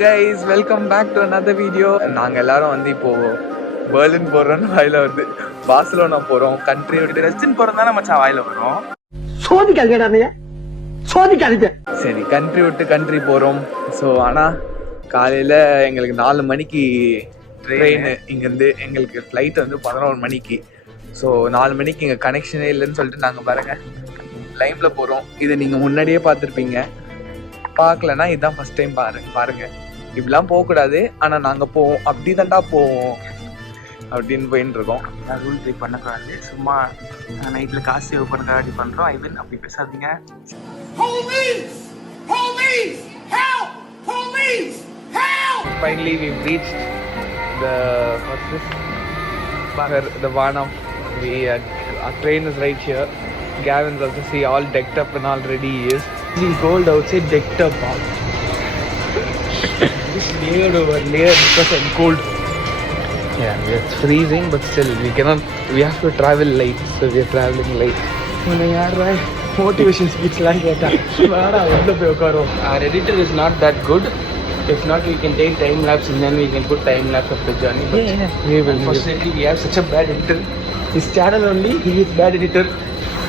Guys, welcome back to another video. நாங்கள் எல்லாரும் வந்து இப்போ பெர்லின் போகிறோன்னு வாயில வருது. பார்சலோனா போகிறோம். கண்ட்ரி விட்டு ரெஸ்டின் போகிறோம் தானே மச்சான் வாயில வரும். சரி, கண்ட்ரி விட்டு கண்ட்ரி போகிறோம். ஸோ ஆனால் காலையில் எங்களுக்கு 4 மணிக்கு ட்ரெயின். இங்கேருந்து எங்களுக்கு ஃப்ளைட் வந்து 11 மணிக்கு. ஸோ 4 மணிக்கு இங்கே கனெக்ஷனே இல்லைன்னு சொல்லிட்டு நாங்கள் பாருங்கள் லைனில் போகிறோம். இதை நீங்கள் முன்னாடியே பார்த்துருப்பீங்க. பார்க்கலன்னா இதுதான் ஃபர்ஸ்ட் டைம் பாருங்க. இப்படிலாம் போகக்கூடாது, ஆனால் நாங்கள் போவோம். அப்படி தாண்டா போவோம் அப்படின்னு போயின்னு இருக்கோம். ரூல் ட்ரை பண்ணக்கூடாது. சும்மா நைட்டில் காசு சேவ் பண்ணுறதுக்காக பண்ணுறோம். ஐவன் அப்படி பேசாதீங்க. Finally we've reached the Varnam. Our train is right here. Gavin's also see all decked up and all ready he is. It's cold outside, decked up. Just layered over layered because I'm cold. Yeah, it's freezing, but still we have to travel light, so we are traveling light. Motivation speech like that. Our editor is not that good. If not, we can take time lapse and then we can put time lapse of the journey. But we will. Unfortunately, we have such a bad editor. His channel only, he is bad editor.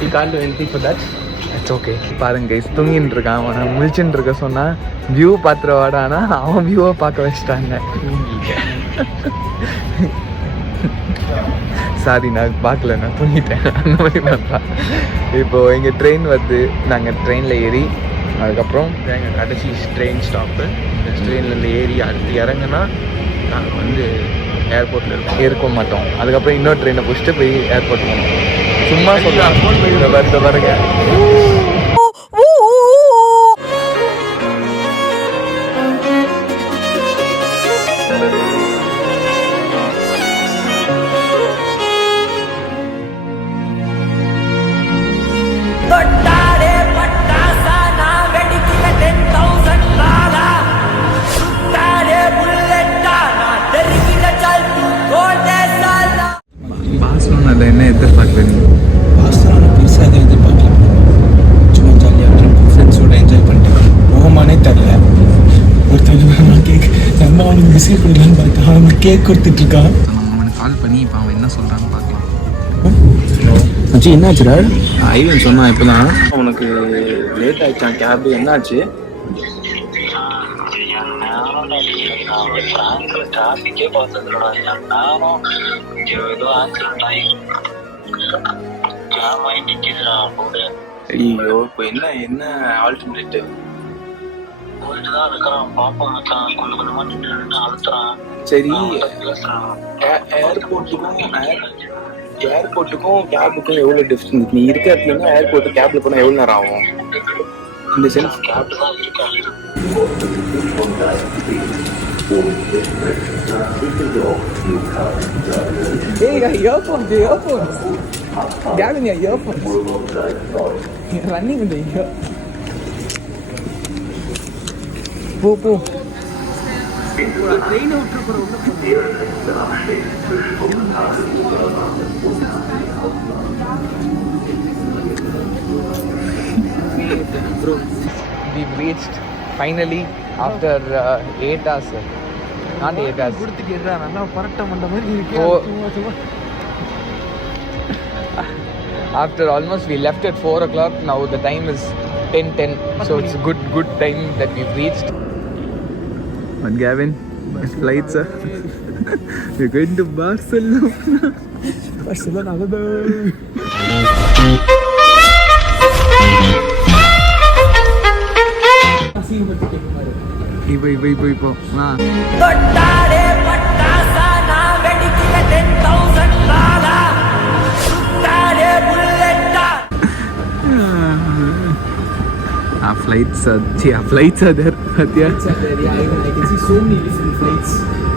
We can't do anything for that. It's okay. பாருங்க guys, தூங்கின்னு இருக்கான். அவனை முழிச்சுன்னு இருக்க சொன்னா view பார்த்துற வாடானா அவன் வியூவை பார்க்க வச்சிட்டாங்க. Sorry, நான் பார்க்கல, நான் தூங்கிட்டேன். அந்த மாதிரி தான். இப்போது எங்கள் ட்ரெயின் வந்து நாங்கள் ட்ரெயினில் ஏறி அதுக்கப்புறம் எங்கள் கடைசி ட்ரெயின் ஸ்டாப்பு. இந்த ட்ரெயின்லேருந்து ஏறி அடுத்து இறங்குனா நாங்கள் வந்து ஏர்போர்ட்டில் இருக்க மாட்டோம். அதுக்கப்புறம் இன்னொரு ட்ரெயினை பிடிச்சிட்டு போய் ஏர்போர்ட் போனோம். சும்மா சொல்லலாம். இந்த பாருங்க. பார்சலோனால என்ன எதிர்பார்க்குறீங்க? பார்சலோனா பெருசாக எதுவும் எதிர்பார்க்கல. சும்மா ஜாலியாக ஃப்ரெண்ட்ஸோட என்ஜாய் பண்ணிட்டு போகமானே தெரில. ஒருத்தர் நம்ம அவனுக்கு பிஸ்கெட் பண்ணிடலான்னு பார்த்தா அவனுக்கு கேக் கொடுத்துட்ருக்கான். அவனுக்கு கால் பண்ணி இப்போ அவன் என்ன சொல்கிறான்னு பார்க்கலாம். ஆச்சு, என்னாச்சுடா? ஐவன் சொன்னான் இப்போ தான் அவனுக்கு லேட் ஆகிடுச்சான் கேபு. என்னாச்சு? டிராஃபிக்கே பார்த்ததுடா. நேரம் ஏதோ ஆக்சிடென்ட் ஆகி ஜாம் ஆகி நிற்கிதுடா போடு. ஐயோ, இப்போ என்ன ஆல்டர்னேட்டு? போயிட்டு தான் இருக்கிறான். பாப்பா மச்சான் கொஞ்சம் கொஞ்சமாக நின்று அழுத்துறான். சரி, பேசுறான். ஏர்போர்ட்டுக்கும் கேபுக்கும் எவ்வளோ டிஃப்ரென்ஸ்? நீ இருக்க இடத்துலேருந்து ஏர்போர்ட்டு கேபில் போனால் எவ்வளோ நேரம் ஆகும்? இந்த சென்ஸ் கேப் தான் இருக்காங்க. Hey, your earphones. Gavin, your earphones. You're running with the ear. போ. ட்ரெயின் விட்டு போகிறோம். We've reached finally after 8 hours. Not 8 hours. கொடுத்துட்டு நல்லா பரட்ட மண்ட மாதிரி இருக்கு. After almost we left at 4 o'clock. Now the time is 10:10. So it's a good time that we've reached. But Gavin, it's flights, sir. We're going to Barcelona. Barcelona. இப்போ flights are there. Yeah, I can see so many different flights.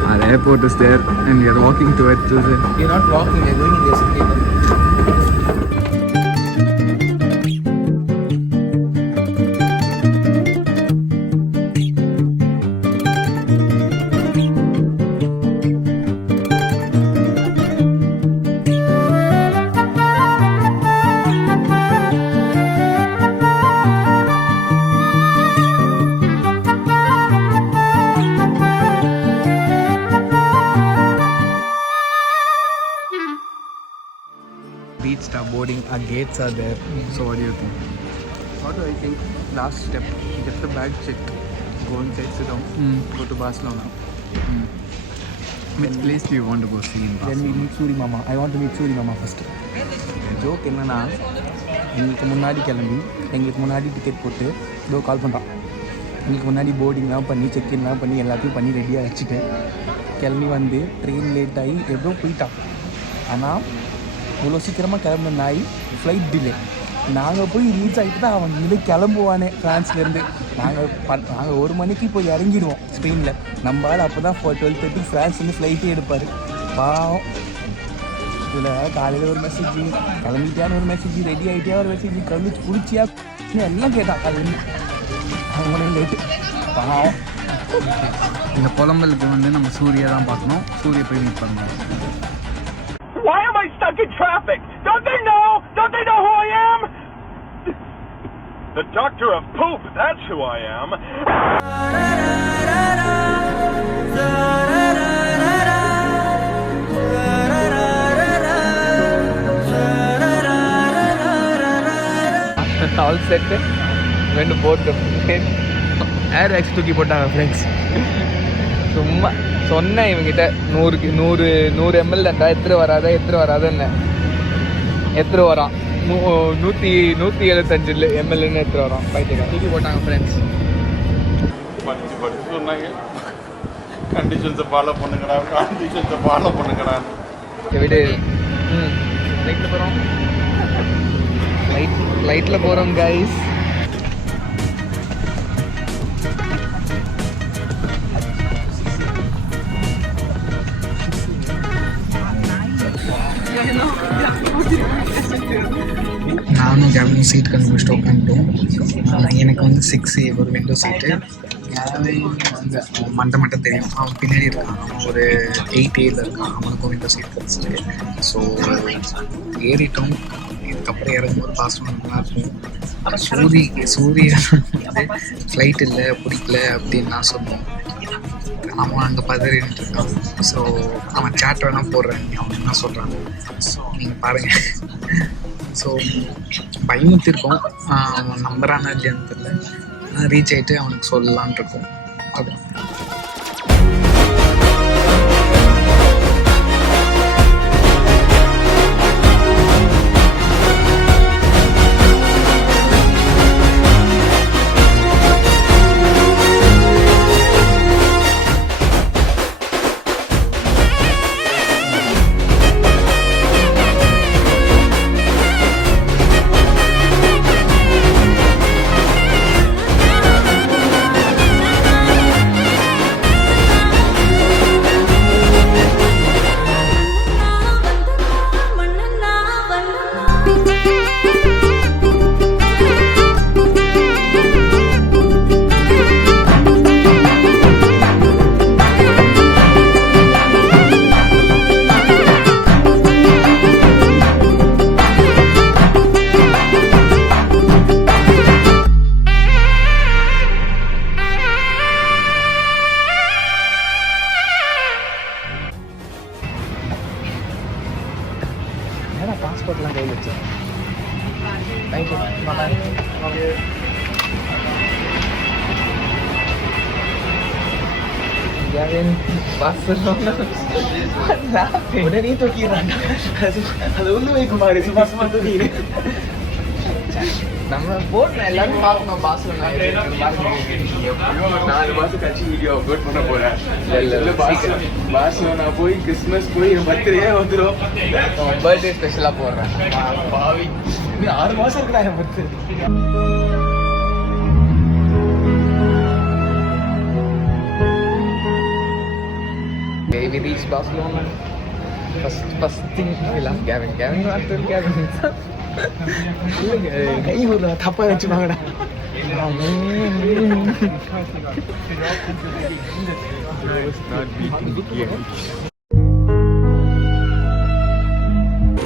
Our airport is there and we are walking towards it. We're not walking, we're going in the escape. reached our boarding. Our gates are there. So what do you think? What do I think? Last step, get the bag checked, go inside, sit down, go to Barcelona. Which place do you want to go see in Then Barcelona? we meet Suri Mama. I want to meet Suri Mama first. Joke என்னன்னா எங்களுக்கு முன்னாடி கிளம்பி எங்களுக்கு முன்னாடி ticket போட்டு இதோ கால் பண்ணுறான். எங்களுக்கு முன்னாடி போர்டிங்லாம் பண்ணி செக்இன்லாம் பண்ணி எல்லாத்தையும் பண்ணி ரெடியாக வச்சுட்டு கிளம்பி வந்து ட்ரெயின் லேட் ஆகி எப்படியோ போயிட்டான். ஆனால் இவ்வளோ சீக்கிரமாக கிளம்புன நாய் ஃப்ளைட் டிலே. நாங்கள் போய் ரீச் ஆகிட்டு தான் அவன் இங்கே கிளம்புவானே ஃப்ரான்ஸ்லேருந்து. நாங்கள் 1 மணிக்கு போய் இறங்கிடுவோம் ஸ்பெயினில். நம்ம ஆள் அப்போ தான் 12:30 ஃப்ரான்ஸ்லேருந்து ஃப்ளைட்டே எடுப்பார். பாவம். இதில் காலையில் ஒரு மெசேஜ், கிளம்பிட்டியான்னு ஒரு மெசேஜ், ரெடி ஆகிட்டியா ஒரு மெசேஜ், கழிச்சு குளிச்சியா எல்லாம் கேட்டான். அது அவங்க லேட்டு. பாவம். இந்த புலம்பலுக்கு வந்து நம்ம சூர்யா தான் பார்க்கணும். சூர்யா போய் மீட் பண்ணணும். Why am I stuck in traffic? Don't they know? Don't they know who I am? The Doctor of Poop, that's who I am. All set. When to board the plane. Air X தூக்கி போட்டாங்க friends. சும்மா சொன்னேன் இவங்கிட்ட 100 ml தான்டா, எத்தனை வராதுன்னு. எத்தனை வரான் 175 mlன்னு எத்தனை வரான் பைத்தியக்காரன் தூக்கி போட்டாங்க ஃப்ரெண்ட்ஸ். படிச்சு சொன்னாங்க கண்டிஷன்ஸை ஃபாலோ பண்ணுங்கடா. விடு. ஃப்ளைட்டில் போகிறோம். ஃப்ளைட்டில் போகிறோம் கைஸ். நானும் கேபின் சீட் கண்டுபிடிச்சிட்டு உட்காந்துட்டோம். எனக்கு வந்து 6A ஒரு விண்டோ சீட்டு. வந்து மண்டை தெரியும். அவன் பின்னாடி இருக்கான். அவன் ஒரு 8Aல இருக்கான். அவனுக்கும் விண்டோ சீட் கிடச்சிது. ஸோ ஏறிட்டோம். இதுக்கப்புறம் இறங்கும்போது பாஸ்வேர்ட் இருக்கும். சூரிய வந்து ஃப்ளைட் இல்லை பிடிக்கல அப்படின்னு நான் சொன்னோம். அவன் அங்கே பதறிட்டு இருக்கான். ஸோ அவன் சேட் வேணால் போடுறேன், அவன் என்ன சொல்கிறான் நீங்கள் பாருங்கள். ஸோ பயமுத்திருக்கோம். அவன் நம்புறானா இல்லையான்னு தெரியல. ரீச் ஆகிட்டு அவனுக்கு சொல்லலான் இருக்கோம். அதுதான். பாஸ்போர்ட்லாம் கையில் வச்சேன். தேங்க்யூ. உடனே தூக்கிடுறாங்க. அது ஒன்று வைக்குமாறு சும்மா தூக்கிடு. நம்ம போட்டோம் எல்லாரும் பார்க்கணும். பாஸ்ல 4 மாதம் கழிச்சு வீடியோ அப்லோட் பண்ண போகிறேன். பாஸ்ல நான் போய் கிறிஸ்மஸ் போய் என் பர்த்டே வந்துடும். பர்த்டே ஸ்பெஷலாக போடுறேன். பாவி 6 மாதம் இருக்குடா என் birthday. Okay, we reached Barcelona. First thing we love Gavin. Gavin not till Gavin. கை ஒரு தப்பா வச்சுப்பாங்கடா.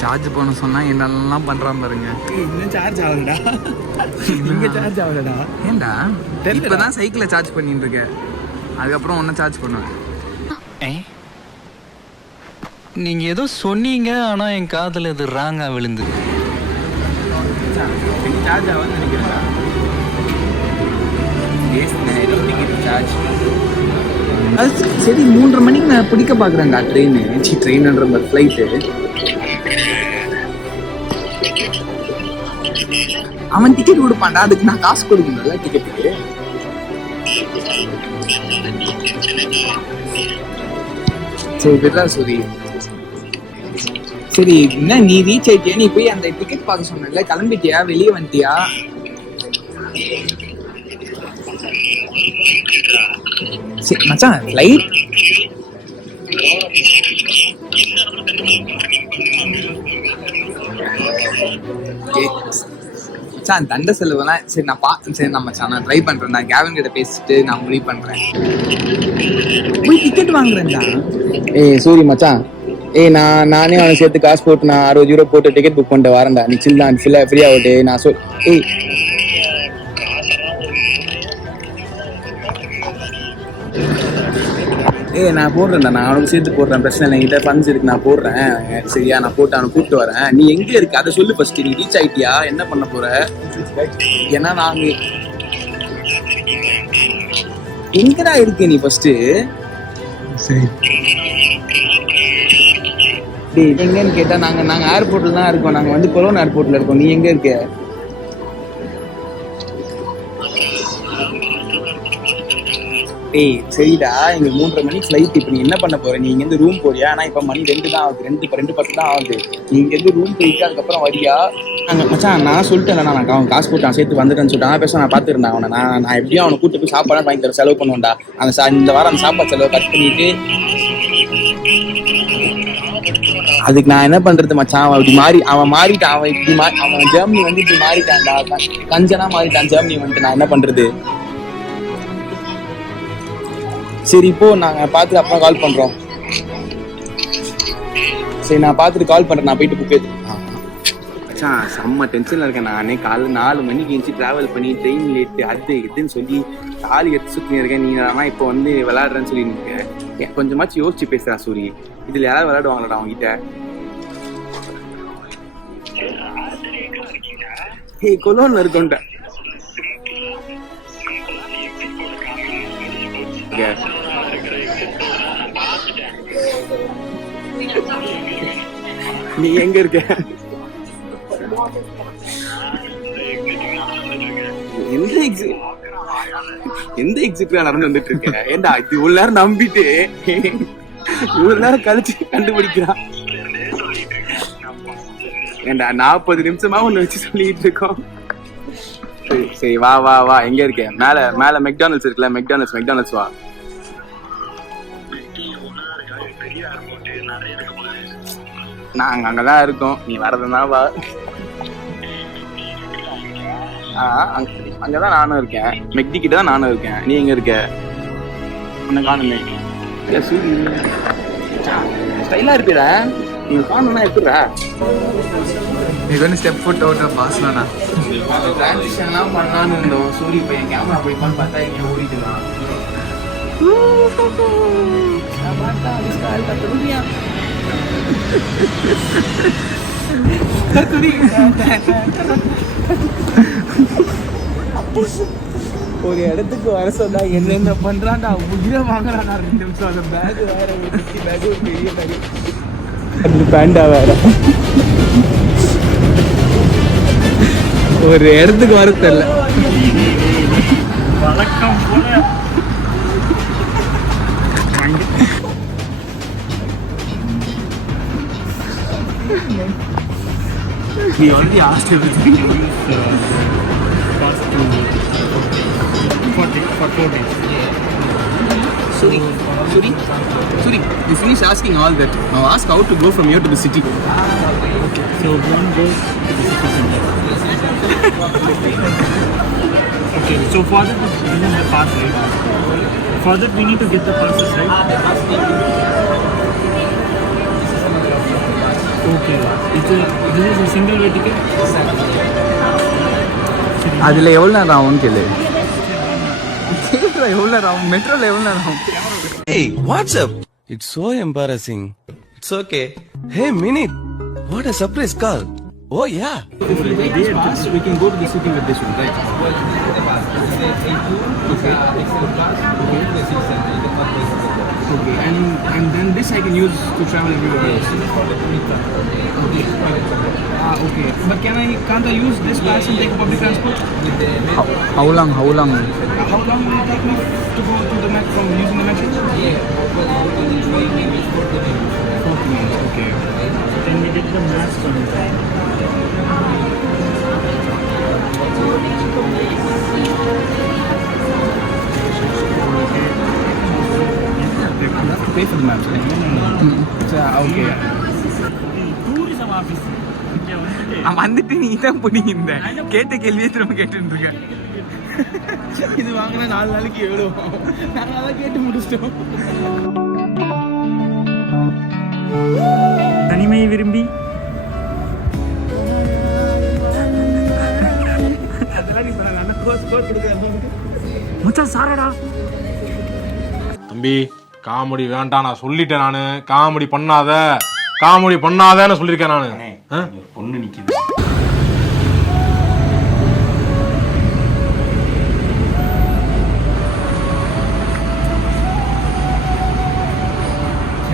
சார்ஜ் போன சொன்னா என்னெல்லாம் பண்றான் பாருங்க. இன்னும் சார்ஜ் ஆகலடா. இங்க சார்ஜ் ஆகலடா. ஏண்டா இப்பதான் சைக்கிளை சார்ஜ் பண்ணிட்டு இருக்கேன். அதுக்கப்புறம் ஒன்னும் சார்ஜ் பண்ணுவேன். நீங்க ஏதோ சொன்னீங்க, ஆனா என் காதுல இது ராங்கா விழுந்து. சார்ஜ் ஆகுதுன்னு நினைக்கிறேன். சார்ஜ் அது சரி. 3:30 மணிக்கு நான் பிடிக்க பார்க்குறேன்டா ட்ரெயின்ன்ற மாதிரி ஃப்ளைட்டு. அவன் டிக்கெட் கொடுப்பான்டா, அதுக்கு நான் காசு கொடுக்கணும்ல டிக்கெட்டுக்கு. சரி விட்றா சூரி. சரி என்ன நீ ரீச் ஆயிட்டியா? நீ போய் அந்த டிக்கெட் பார்க்க சொன்னல, கிளம்பிட்டியா? வெளியே வந்துட்டியா? சரி மச்சான் ஃப்ளைட் மச்சான் தண்டை செலவுலாம் சரி நான் மச்சான் நான் ட்ரை பண்றேன். நான் கேவன் கிட்ட பேசிட்டு நான் முடிவு பண்றேன். போய் டிக்கெட் வாங்குறேன்டா. சூரி மச்சான், நானே அவனை சேர்த்து காசு போட்டு நான் 60 யூரோ போட்டு டிக்கெட் புக் பண்ணிட்டு வரேன்டா. நீ சில் தான் ஃப்ரீயா ஓட்டு. நான் நான் போடுறேன்டா. நான் அவனுக்கு சேர்த்து போடுறேன், பிரச்சனை இல்லை. என்கிட்ட ஃபண்ட்ஸ் இருக்கு, நான் போடுறேன். சரியா? நான் போட்டு அவனை கூப்பிட்டு வரேன். நீ எங்க இருக்கு அதை சொல்லு ஃபர்ஸ்ட். நீ ரீச் ஆயிட்டியா? என்ன பண்ண போற? ஏன்னா நாங்க எங்கடா இருக்கு நீ ஃபர்ஸ்ட்? சரி டேய் எங்கன்னு கேட்டா நாங்க ஏர்போர்ட்ல தான் இருக்கோம். நாங்க வந்து கொலோன் ஏர்போர்ட்ல இருக்கோம். நீ எங்க இருக்க? சரிடா, எங்க 3:30 மணிக்கு ஃப்ளைட். இப்போ நீ என்ன பண்ண போற? நீ இங்கேருந்து ரூம் போறியா? ஆனா இப்போ மணி 2 தான் ஆகுது. 2:10 தான் ஆகுது. நீ இங்கேருந்து ரூம் போயிட்டு அதுக்கப்புறம் வரியா? மச்சான் நான் சொல்லிட்டேன், நான் அவன் காசு போட்டு அவன் சேர்த்து வந்துட்டேன்னு சொல்லிட்டு பேச நான் பார்த்துருந்தேன் அவனை. நான் எப்படியும் அவனை கூட்டு போய் சாப்பாடு வாங்கி தர செலவு பண்ணுவேன்டா. இந்த வாரம் அந்த சாப்பாடு செலவு கட் பண்ணிட்டு அதுக்கு நான் என்ன பண்றது மச்சான்? அவன் இப்படி அவன் மாறிட்டான். அவன் ஜெர்மனி வந்து இப்படி மாறிட்டான்டா. கஞ்சனா மாறிட்டான் ஜெர்மனி வந்துட்டு. நான் என்ன பண்றது? சரி இப்போ நாங்க பார்த்துட்டு அப்புறம் கால் பண்றோம். சரி நான் பார்த்துட்டு கால் பண்றேன். நான் போயிட்டு புக் மச்சான் செம்ம டென்ஷன்ல இருக்கேன். நானே காலைல 4 மணிக்கு எழுந்து டிராவல் பண்ணி ட்ரெயின் லேட்டு அது இதுன்னு சொல்லி காலி எடுத்து சுற்றி இருக்கேன். நீ ஆனால் இப்போ வந்து விளையாடுறேன்னு சொல்லி இருக்கேன். கொஞ்சமாச்சும் யோசிச்சு பேசுறா சூரி. இதுல யாராவது விளையாடுவாங்களாடா அவங்ககிட்ட? கொலோன்ல இருக்கோன்ட்ட. நீ எங்க இருக்க? எந்த எக்ஸிட்ல நடந்து வந்துட்டு இருக்க? ஏண்டா இது இவ்வளவு நேரம் நம்பிட்டு இவ்வளவு நேரம் கழிச்சு கண்டுபிடிக்கிறான். ஏண்டா 40 நிமிஷமா ஒண்ணு வச்சு சொல்லிட்டு இருக்கோம். சரி வா வா வா. எங்க இருக்க? மேல மெக்டானல்ட்ஸ் இருக்குல்ல, மெக்டானல்ட்ஸ் வா. நாங்க அங்கதான் இருக்கோம். நீ வரதுனா வா. அங்கதான் நானும் இருக்கேன். மெக்டி கிட்ட தான் நானும் இருக்கேன். நீ எங்க இருக்க? உன்னை காணுமே. ஸ்டைலா இருப்பீடா. நீங்க காணும்னா எப்படிடா? நீ கொஞ்சம் ஸ்டெப் போட்டு ஓட்டுற பாஸ்லானா டிரான்சிஷன்லாம் பண்ணலான்னு இருந்தோம். சூரி இப்போ என் கேமரா பிடிப்பான்னு பார்த்தா இங்கே ஓடிட்டுதான். ஒரு இடத்துக்கு வர சொன்னா என்னென்ன பண்றான்டா, உயிரை வாங்குறான்டா. 2 நிமிஷம் அந்த பேக் வேற பேக் ஒரு பெரிய பேக், அது பேண்டா வேற. ஒரு இடத்துக்கு வர தெரியல. வழக்கம் போல We already asked everything. cost to for 4 days. Sorry, you finish asking all that. Now ask how to go from here to the city. Okay, so one goes to the city center. Okay, so for that we need the pass, right? For that we need to get the passes, right? Okay, this is a single way ticket? அதில் எவ்வளோ நேரம் ஆகும்னு கேளு. எவ்வளோ நேரம் ஆகும்? மெட்ரோவில் எவ்வளோ நேரம் ஆகும்? Hey, what's up? It's so embarrassing. It's okay. Hey, Minit, what a surprise call. Oh, yeah. If we take this pass, we can go to the city with this one, right? Okay, and then this I can use to travel everywhere else. Okay. But can't I use this pass and take public transport? How long? How long will it take me to go to the metro from using the metro? 40 minutes, okay. Then we get the mask on time. I have to pay for the maps, right? Okay. Tourism office. இங்க வந்துட்டு வந்துட்டு நீ தான் பிடிங்க கேட்ட கேள்வியே திரும்ப கேட்டுட்டு இருக்கேன். இது வாங்கினா 4 நாளைக்கு எவ்வளோ நாங்கள் அதான் கேட்டு முடிச்சிட்டோம். தனிமை விரும்பி மச்சான் சாரடா. தம்பி காமெடி வேண்டாம், நான் சொல்லிட்டேன். நானு காமெடி பண்ணாதன்னு சொல்லியிருக்கேன் நானு. பொண்ணு நிக்குது.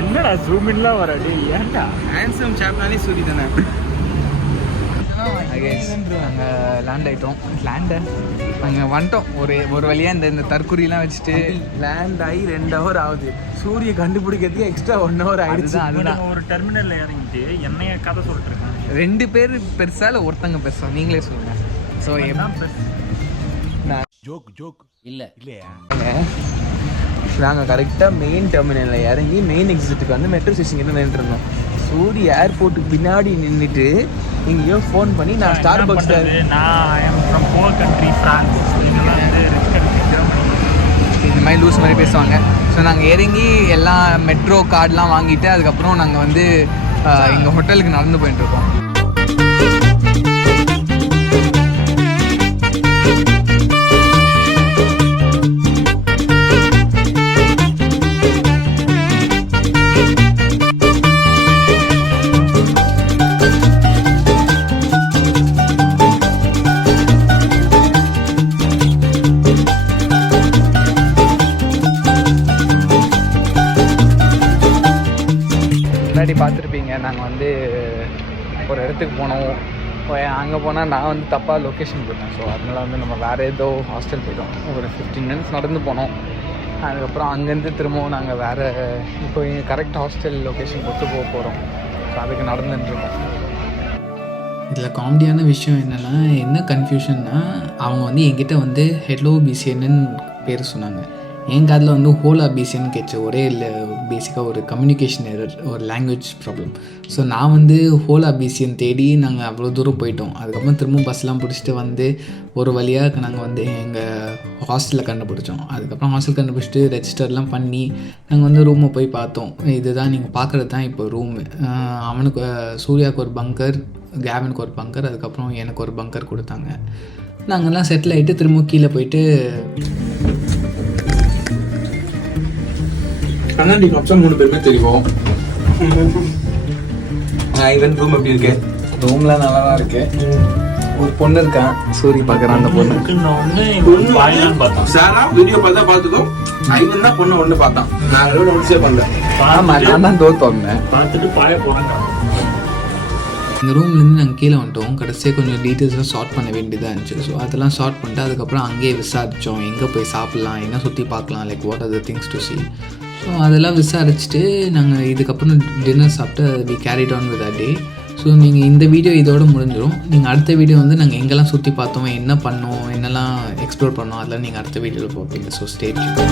என்னடா ஜூம் இன்லாம் வர டேய் ஏன்டா? ஹேண்ட்ஸம் சாப்னாலே சூரி தானே. நாங்கள் லேண்ட் ஆகிட்டோம். நாங்கள் வந்துட்டோம் ஒரு வழியாக இந்த தற்கொலையெல்லாம் வச்சுட்டு லேண்ட் ஆகி 2 hour ஆகுது. சூரிய கண்டுபிடிக்கிறதுக்கு எக்ஸ்ட்ரா 1 hour ஆகிடுச்சு. அதுதான் ஒரு டெர்மினல்ல இறங்கிட்டு என்னைய கதை சொல்லிட்டு இருக்காங்க. 2 பேர் பெருசா இல்லை ஒருத்தங்க பெருசா? நீங்களே சொல்லுங்க. ஸோ ஜோக் இல்லையா? நாங்கள் கரெக்டாக மெயின் டெர்மினலில் இறங்கி மெயின் எக்ஸிட்டுக்கு வந்து மெட்ரோ ஸ்டேஷன் கிட்ட நின்றுட்டு இருந்தோம். சூரி ஏர்போர்ட்டுக்கு பின்னாடி நின்றுட்டு எங்கேயோ ஃபோன் பண்ணி நான் ஸ்டார் பாக்ஸ் இந்த மாதிரி லூஸ் மாதிரி பேசுவாங்க. ஸோ நாங்கள் இறங்கி எல்லாம் மெட்ரோ கார்டெலாம் வாங்கிட்டு அதுக்கப்புறம் நாங்கள் வந்து எங்கள் ஹோட்டலுக்கு நடந்து போயிட்டுருக்கோம். முன்னாடி பார்த்துருப்பீங்க, நாங்கள் வந்து ஒரு இடத்துக்கு போனோம். அங்கே போனால் நான் வந்து தப்பாக லொக்கேஷன் போட்டேன். ஸோ அதனால் வந்து நம்ம வேறு ஏதோ ஹாஸ்டல் போயிட்டோம். ஒரு 15 minutes நடந்து போனோம். அதுக்கப்புறம் அங்கேருந்து திரும்பவும் நாங்கள் வேறு இப்போ எங்கள் கரெக்ட் ஹாஸ்டல் லொக்கேஷன் போட்டு போகிறோம். ஸோ அதுக்கு நடந்துட்டுருக்கோம். இதில் காமெடியான விஷயம் என்னென்னா, என்ன கன்ஃபியூஷன்னா, அவங்க வந்து என்கிட்ட வந்து ஹெலோ பிசிஎன்னு பேர் சொன்னாங்க. என் காதில் வந்து ஹோலா பிசிஎன்னு கேட்ச. ஒரே இல்லை, பேசிக்காக ஒரு கம்யூனிகேஷன் எரர், ஒரு லாங்குவேஜ் ப்ராப்ளம். ஸோ நான் வந்து ஹோலா பிசிஎன் தேடி நாங்கள் அவ்வளோ தூரம் போயிட்டோம். அதுக்கப்புறம் திரும்ப பஸ்லாம் பிடிச்சிட்டு வந்து ஒரு வழியாக நாங்கள் வந்து எங்கள் ஹாஸ்டலில் கண்டுபிடிச்சோம். அதுக்கப்புறம் ஹாஸ்டல் கண்டுபிடிச்சிட்டு ரெஜிஸ்டர்லாம் பண்ணி நாங்கள் வந்து ரூமை போய் பார்த்தோம். இதுதான் நீங்கள் பார்க்குறது தான் இப்போ ரூமு. அவனுக்கு சூர்யாவுக்கு ஒரு பங்கர், கேவனுக்கு ஒரு பங்கர், அதுக்கப்புறம் எனக்கு ஒரு பங்கர் கொடுத்தாங்க. நாங்கள்லாம் செட்டில் ஆகிட்டு திரும்ப கீழே போயிட்டு கண்ணாடி கப்சா 3 பேருமே தெரியும். ஈவன் ரூம் எப்படி இருக்கு? ரூம்லாம் நல்லா தான் இருக்கு. ஒரு பொண்ணு இருக்கான், சூரி பார்க்குறான். அந்த பொண்ணு சாரா வீடியோ பார்த்தா பார்த்துக்கோ. ஐவன் தான் பொண்ணு ஒன்று பார்த்தான். நாங்கள் நோட்ஸே பண்ணல. ஆமாம், நான் தான் தோத்தோன்னேன். பார்த்துட்டு பாய போகிறாங்க. எங்கள் ரூம்லேருந்து நாங்கள் கீழே வந்துட்டோம். கடைசியாக கொஞ்சம் டீட்டெயில்ஸ்லாம் ஷார்ட் பண்ண வேண்டியதாக இருந்துச்சு. ஸோ அதெல்லாம் ஷார்ட் பண்ணிட்டு அதுக்கப்புறம் அங்கேயே விசாரித்தோம், எங்கே போய் சாப்பிட்லாம், என்ன சுற்றி பார்க்கலாம், like what are the things to see. So அதெல்லாம் விசாரிச்சுட்டு நாங்கள் இதுக்கப்புறம் டின்னர் சாப்பிட்டு we carried on with day. So நீங்கள் இந்த வீடியோ இதோட முடிஞ்சிடும். நீங்கள் அடுத்த வீடியோ வந்து நாங்கள் எங்கெல்லாம் சுற்றி பார்த்தோம், என்ன பண்ணோம், என்னெல்லாம் எக்ஸ்ப்ளோர் பண்ணோம், அதெல்லாம் நீங்கள் அடுத்த வீடியோவில் பார்ப்பீங்க. So stay tuned.